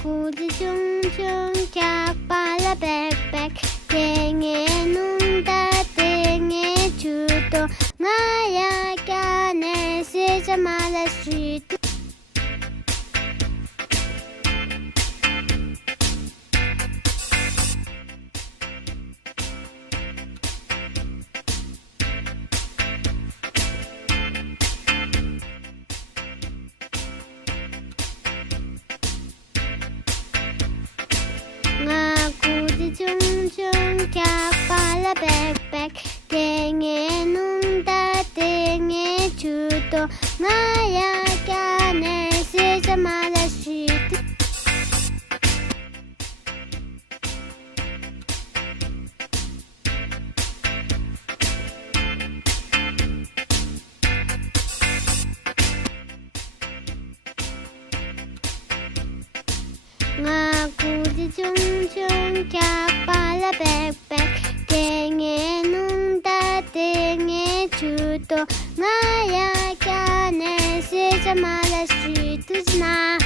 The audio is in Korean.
고지 슝슝 객발라 백백 땡에 농다 땡에 주도 나야 깐에 쓰자 말할 수도 고지 슝슝 객발라 백백 땡에 농다 땡에 주도 나야 깐에 쓰자 말할 수도 고지 슝슝 객발라 백백 땡에 농다 땡에 주도 나야 깐에 쓰자 말할 수도 있나